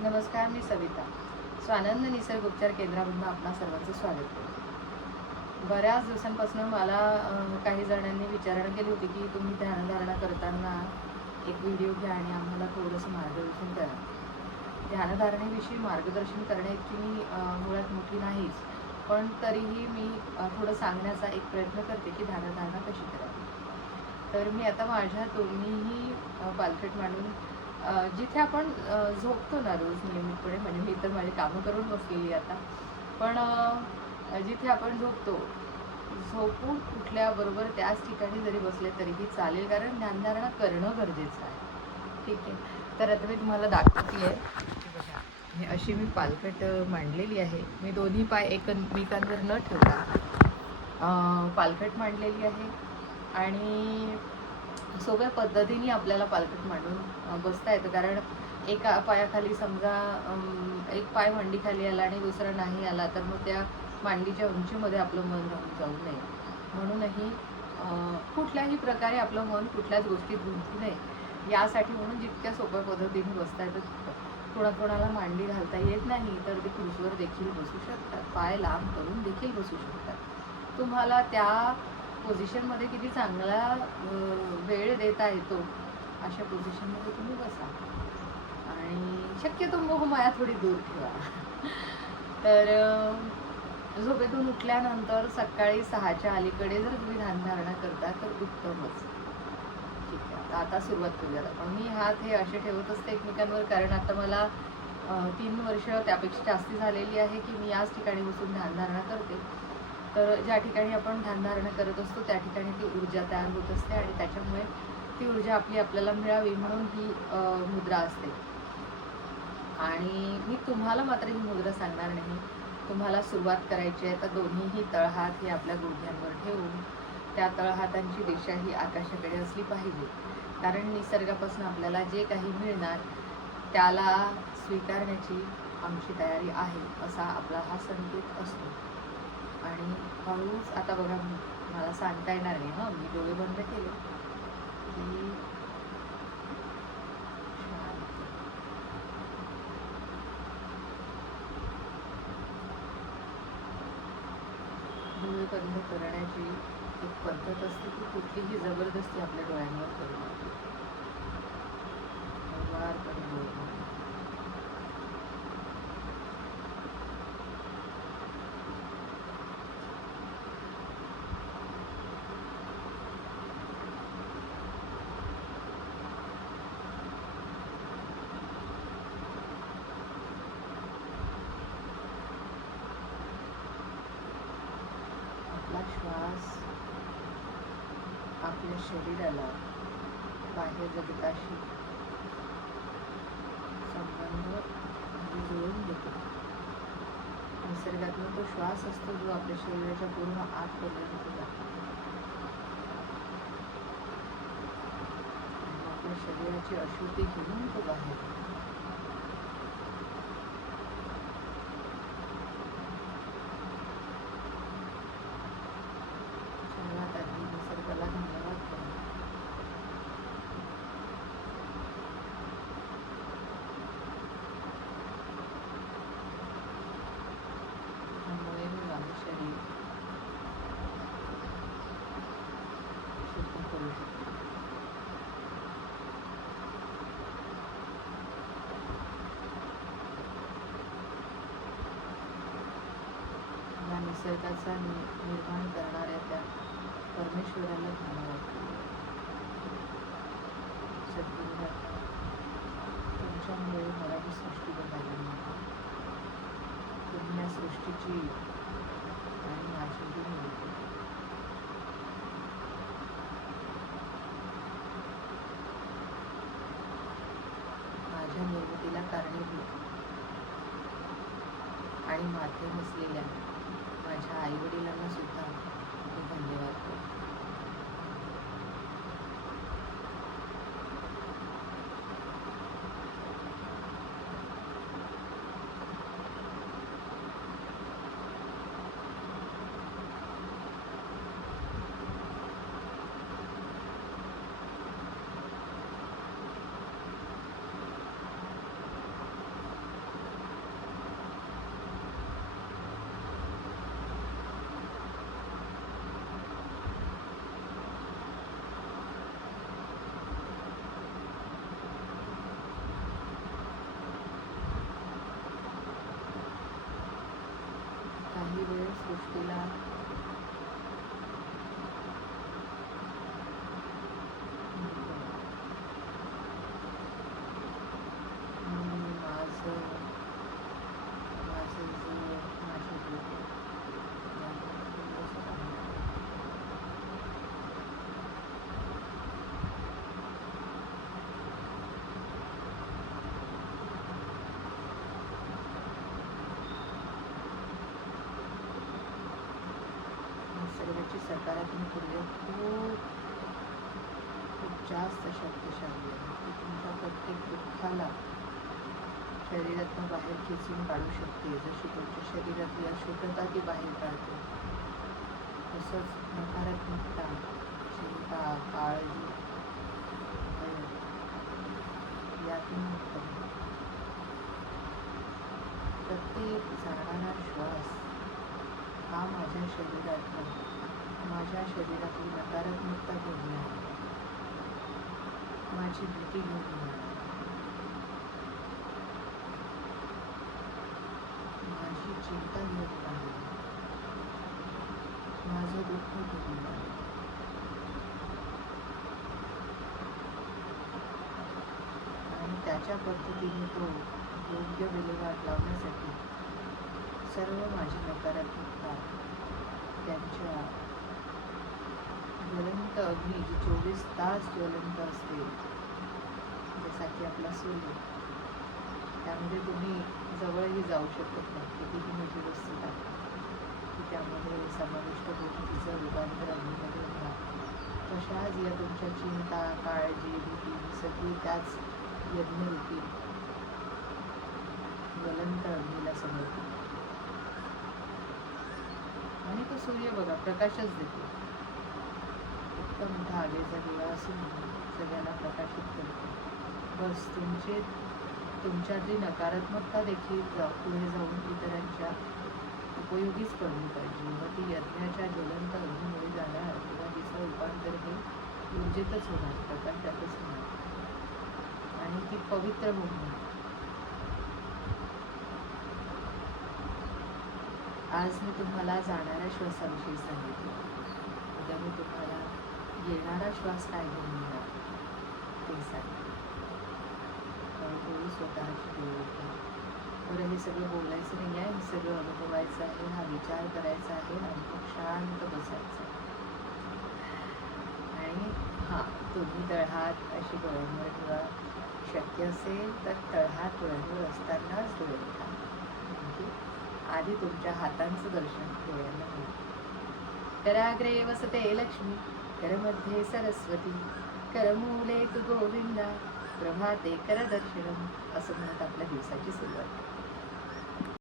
नमस्कार मी सविता. स्वानंद निसर्ग उपचार केंद्रामधून आपणा सर्वांचं स्वागत करते. बऱ्याच दिवसांपासून मला काही जणांनी विचारणा केली होती की तुम्ही ध्यानधारणा करताना एक व्हिडिओ घ्या आणि आम्हाला थोडंसं मार्गदर्शन करा. ध्यानधारणेविषयी मार्गदर्शन करण्याची मी मुळात मोठी नाहीच पण तरीही मी थोडं सांगण्याचा एक प्रयत्न करते की ध्यानधारणा कशी करावी. तर मी आता माझ्या दोन्हीही पालखेट मांडून जिथे आपण झोपतो ना रोज नियमितपणे म्हणजे मी तर माझी कामं करून बसलेली आता. पण जिथे आपण झोपतो झोपून उठल्याबरोबर त्याच ठिकाणी जरी बसले तरीही चालेल कारण ध्यानधारणा करणं गरजेचं आहे. ठीक आहे. तर आता मी तुम्हाला दाखवते आहे हे अशी मी पालखट मांडलेली आहे. मी दोन्ही पाय एकमेकांवर न ठेवता पालखट मांडलेली आहे. आणि सोप्या पद्धतीने आपल्याला पालखीत मांडून बसता येतं. कारण एका पायाखाली समजा एक पाय मांडीखाली आला आणि दुसरा नाही आला तर मग त्या मांडीच्या उंचीमध्ये आपलं मन राहून जाऊ नये. म्हणूनही कुठल्याही प्रकारे आपलं मन कुठल्याच गोष्टीत गुंतू नये. यासाठी म्हणून जितक्या सोप्या पद्धतीने बसता येतं कोणाकोणाला मांडी घालता येत नाही तर ते खुर्चीवर देखील बसू शकतात. पाय लांब करून देखील बसू शकतात. तुम्हाला त्या पोझिशनमध्ये किती चांगला वेळ देता येतो अशा पोझिशनमध्ये तुम्ही बसा. आणि शक्यतो मोहमाया थोडी दूर ठेवा. तर झोपेतून उठल्यानंतर सकाळी सहाच्या अलीकडे जर तुम्ही ध्यानधारणा करता तर उत्तमच. ठीक आहे. आता आता सुरुवात करूयात आपण. मी हात हे असे ठेवत असते एकमेकांवर कारण आता मला तीन वर्ष त्यापेक्षा जास्ती झालेली आहे की मी याच ठिकाणी बसून ध्यानधारणा करते. तर ज्या ठिकाणी आपण ध्यानधारणा करत असतो त्या ठिकाणी ती ऊर्जा तयार होत असते आणि त्याच्यामुळे ती ऊर्जा आपली आपल्याला मिळावी म्हणून ही मुद्रा असते. आणि मी तुम्हाला मात्र ही मुद्रा सांगणार नाही. तुम्हाला सुरुवात करायची आहे तर दोन्हीही तळहात हे आपल्या गुडघ्यांवर ठेवून त्या तळहातांची दिशा ही आकाशाकडे असली पाहिजे. कारण निसर्गापासून आपल्याला जे काही मिळणार त्याला स्वीकारण्याची आमची तयारी आहे असा आपला हा संकेत असतो. आणि हळूच आता बघा मला सांगता येणार नाही हं. मी डोळे बंद केले. की डोळे बंद करण्याची एक पद्धत असते की कुठलीही जबरदस्ती आपल्या डोळ्यांवर करू नये हळुवारपणे डोळे बंद. आपला श्वास आपल्या शरीराला बाह्य जगताशी संबंध म्हणजे जुळून देतो निसर्गातला तो श्वास असतो जो आपल्या शरीराच्या पूर्ण आतपर्यंत जातो. आपल्या शरीराची अशुद्धी घेऊन तो बाहेर येतो. सर्वात आधी निसर्गाला धन्यवाद करा त्यामुळे मी माझे शरीर शुद्ध करू शकते या निसर्गाचा नि- निर्माण करणाऱ्या त्या परमेश्वराला धन्यवाद. करू तुमच्यामुळे मला ही सृष्टी बघायला मिळते. तुम्ही या सृष्टीची आणि माझी ही मिळते माझ्या निर्मितीला कारणीभूत आणि माध्यम असलेल्या माझ्या आईवडिलांना सुद्धा मी धन्यवाद करतो. तुमची सकारात्मक ऊर्जा खूप खूप जास्त शक्तिशाली आहे. ती तुमच्या प्रत्येक दुःखाला शरीरातून बाहेर खेचून काढू शकते. जशी तुमच्या शरीरातली अशुद्धता ती बाहेर काढते. तसंच नकारात्मकता चिंता काळजी यातून मुक्त प्रत्येक जाणारा श्वास हा माझ्या शरीरातला माझ्या शरीरातील नकारात्मकता घेऊन आहे माझी भीती घेऊन आहे माझी चिंता घेऊन आहे माझं दुःख घेऊन आहे आणि त्याच्या पद्धतीने तो योग्य विल्हेवाट लावण्यासाठी सर्व माझी नकारात्मकता त्यांच्या ज्वलंत अग्नी जी चोवीस तास ज्वलंत असते जसा की आपला सूर्य त्यामध्ये तुम्ही जवळही जाऊ शकत नाही कितीही मोठी वस्तू टाका. की त्यामध्ये समाविष्ट होऊन तिचं रूपांतर अग्नीमध्ये होणार तशाच या तुमच्या चिंता काळजी भीती ही सगळी त्याच यज्ञरूपी ज्वलंत अग्नीला समर्पित आणि तो सूर्य बघा प्रकाशच देतो. उत्तम मोठा आगेचा दिवा असून सगळ्यांना प्रकाशित करतो. बस तुमचे तुमच्यातली नकारात्मकता देखील जा पुढे जाऊन इतरांच्या उपयोगीच पडली पाहिजे. व ती यज्ञाच्या ज्वलंत अग्नीमुळे जाणार किंवा तिचं रूपांतर हे ऊर्जेतच होणार प्रकाशातच होणार. आणि ती पवित्र होणार. आज मी तुम्हाला जाणाऱ्या श्वासाविषयी सांगितलं. उद्या मी तुम्हाला येणारा श्वास काय घेऊन येणार? ते सांगा हळूहळू स्वतःची डोळे बरं हे सगळं बोलायचं नाही आहे. हे सगळं अनुभवायचं आहे. हा विचार करायचा आहे आणि मग शांत बसायचं आहे. आणि हां तुम्ही तळहात अशी डोळ्यांवर ठेवा. शक्य असेल तर तळहात डोळ्यांवर असतानाच डोळे उघडा. आधी तुमच्या हातांचं दर्शन डोळ्यांना होईल कराग्रे वसते लक्ष्मी. करमध्ये सरस्वती. करमूले गोविंदा प्रभाते करदक्षिणम असं म्हणत आपल्या दिवसाची सुरुवात.